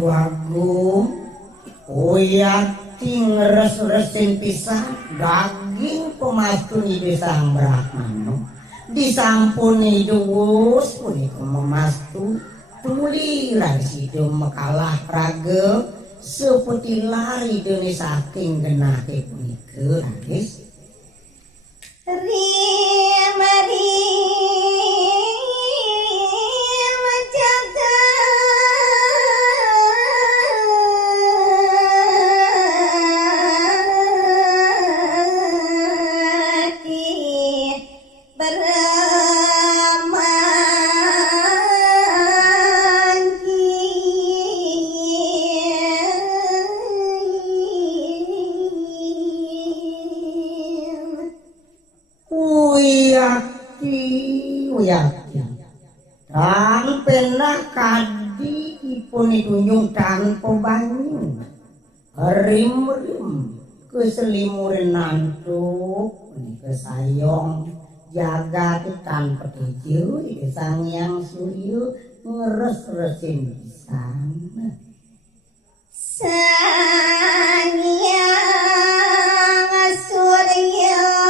Ratu Agung Uyati ngeres-resin pisan daging pemastun ibu sang Brahmana disampuni duwus punika memastu tuli lagi sido mekalah ragel seperti lari dene saking genake punika guys Uyati dan pernah kadi ipun iduyung tanpa banyu rim-rim keselimurin nantuk kesayong jaga tanpa tujuh sang yang suryo ngeres-resin pisan sang yang suryo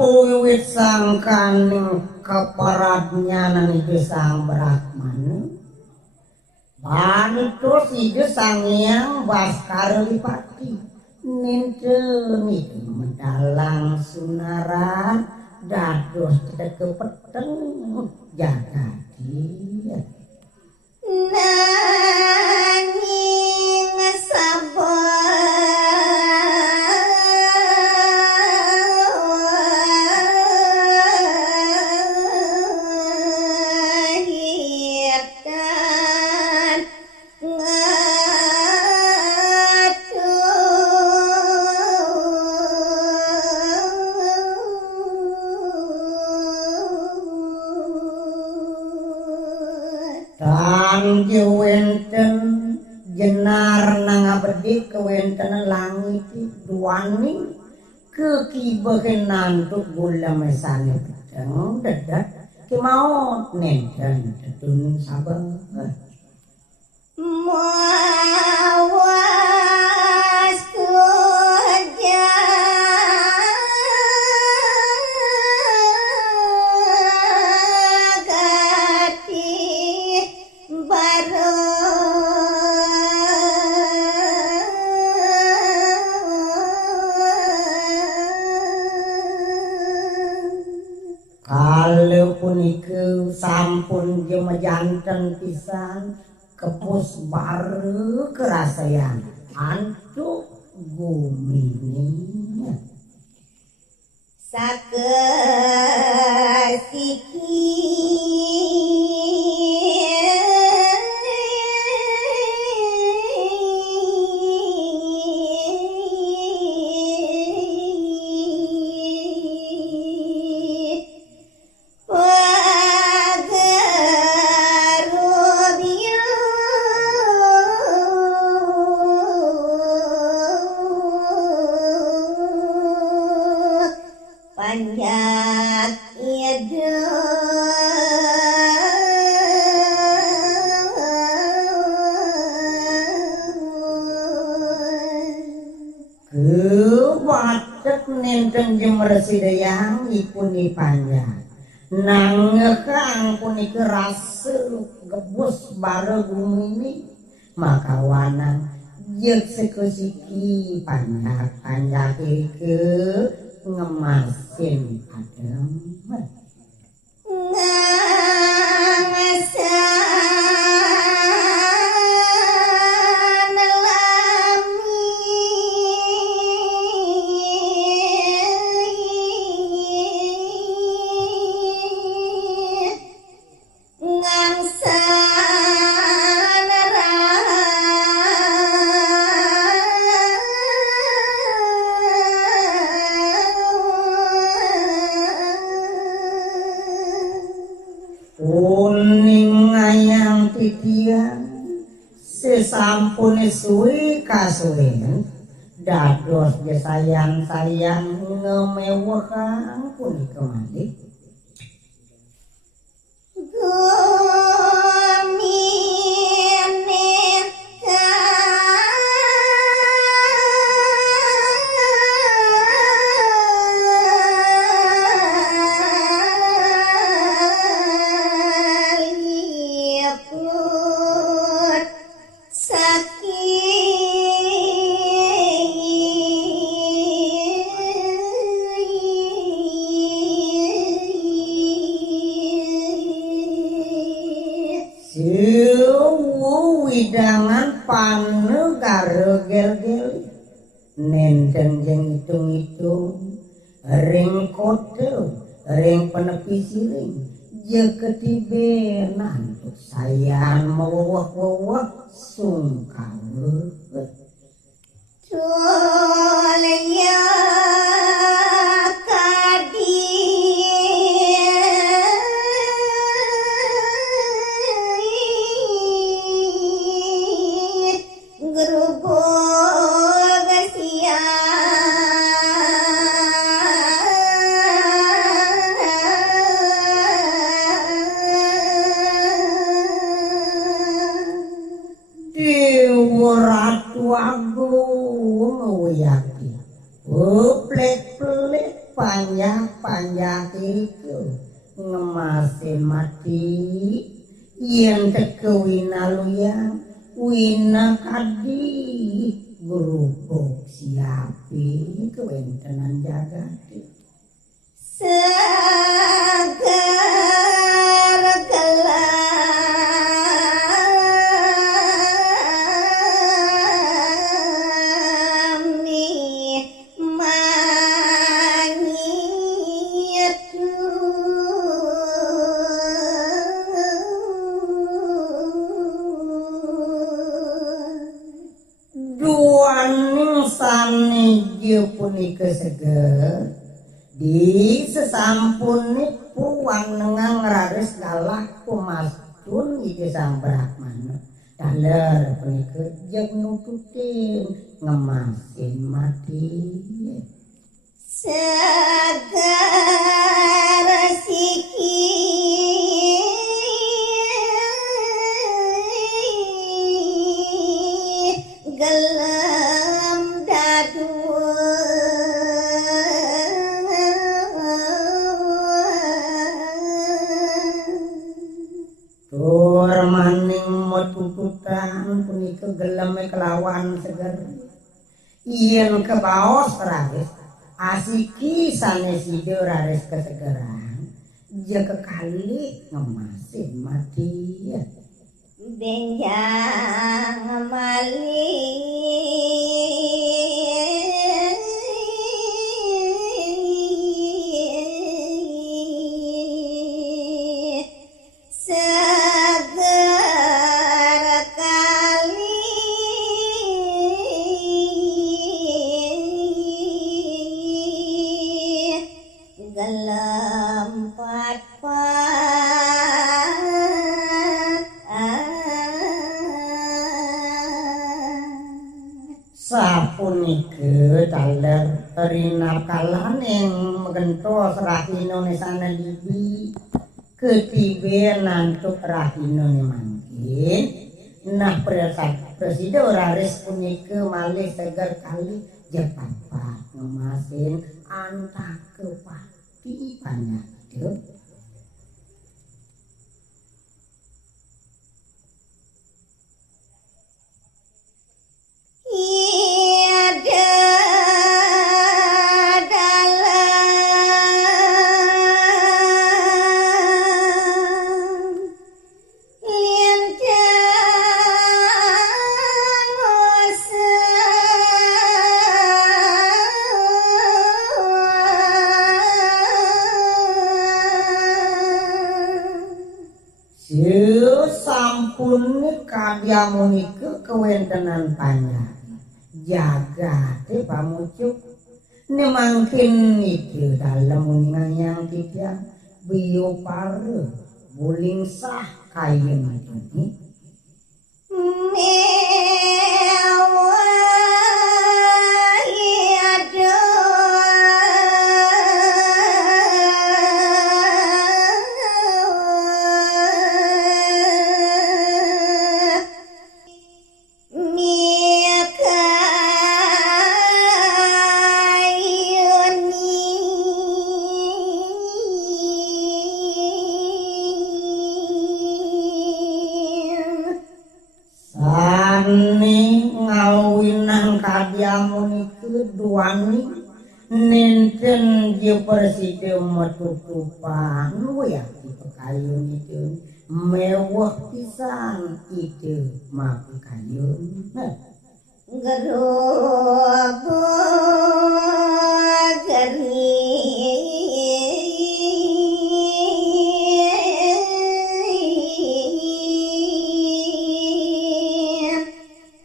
Wiwit sangkaning keparadnya nang sang Brahmana bantu si sang yang Baskara Lipati ninten itu mendalang sunaran dados tekepeten jaga dia nanging sabar wenten jenar nangabedi kewenten langit duani kekibahan nantuk gula mesane pedang dedak kemaut nenten tetun sabar mawas kuja kalau punika sampun jemejanten pisan kepus baru kerasayan antuk gumini sakesiki panjat kewatek nenten jemersidayang ipun panjat nang ngekang punika rasa gebus bare gumini maka wanang jeung sekesiki panjat ke ngemasin adem sampune suwi kasuwen dados sayang-sayang ngemewehang punika malih widangan panegara gel-gel nenten jeng hitung-hitung ring kote ring penepi siring je ketibenan sayang mewah-wah sungkan Tulya Ratu Agung wiyaki plek-plek panjang-panjang itu ngemasin mati yen teke winaluyang wina kadi gerubuk siapi kewentenan jagati segar punika seger di sesampune puang nengang raris galah pemastun iki sang Brahmana daler punika jeg nututin ngemasin mati segar siki gelam dadu maning motututan punika geleme kelawan seger yen kebaos raris asiki saneside raris kesegeran je kekali ngemasin mati benjang malih sapunike daler rina kalan yang megentos rahinone sana dibi ketibe nantuk rahinone mangkin nah presiden raris punike malih seger kali jepapa ngemasin antah kepati banyak sampun kadya munike kewentenan panjang jaga te pamucuk nemangkin itu dalam nganyang tidak bio pare buling sah kayen ini duani ngawinan kadiamun itu duani nenten je presiden metutupan ya itu kayun itu mewah pisan itu mah kayun gerobo geri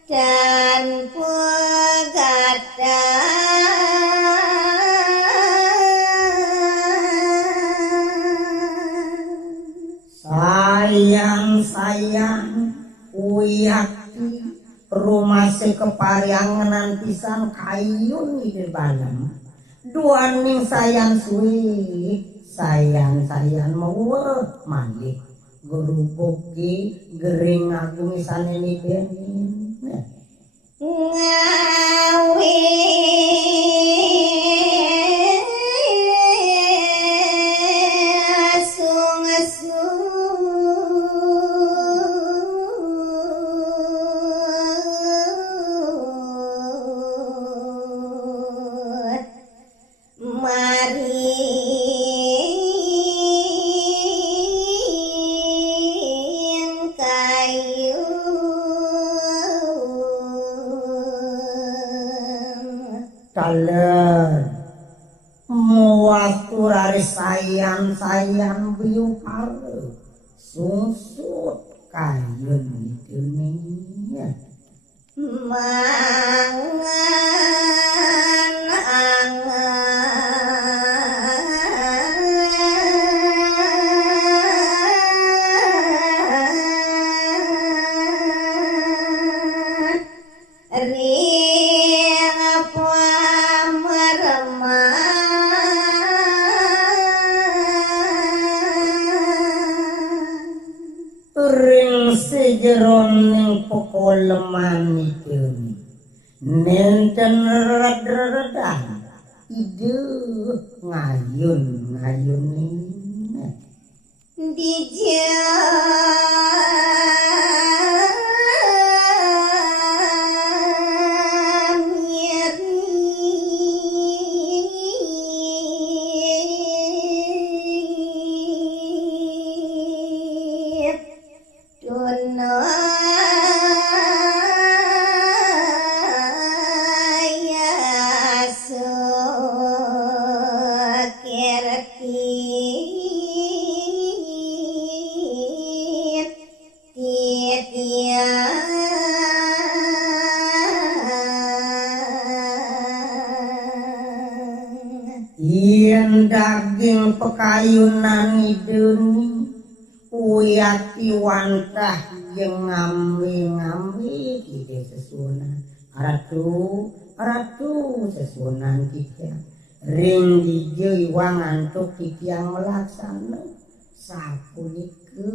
dan pegata sayang uyaki rumah sekepariangan pisan kayun di dalam duaning sayang suwi sayang mau mandi guru boki gering agung isan ini ngawi kaler muas turari sayang biu pare sungsut kayun itu nih mangan ring sejeroning pekoleman itu nenten reda ide ngayun ini di yen daging pekayunan iduni uyati wantah yang ngambi kita sesunan ratu sesunan kita ring dijui wangan tuk yang melaksana sapu itu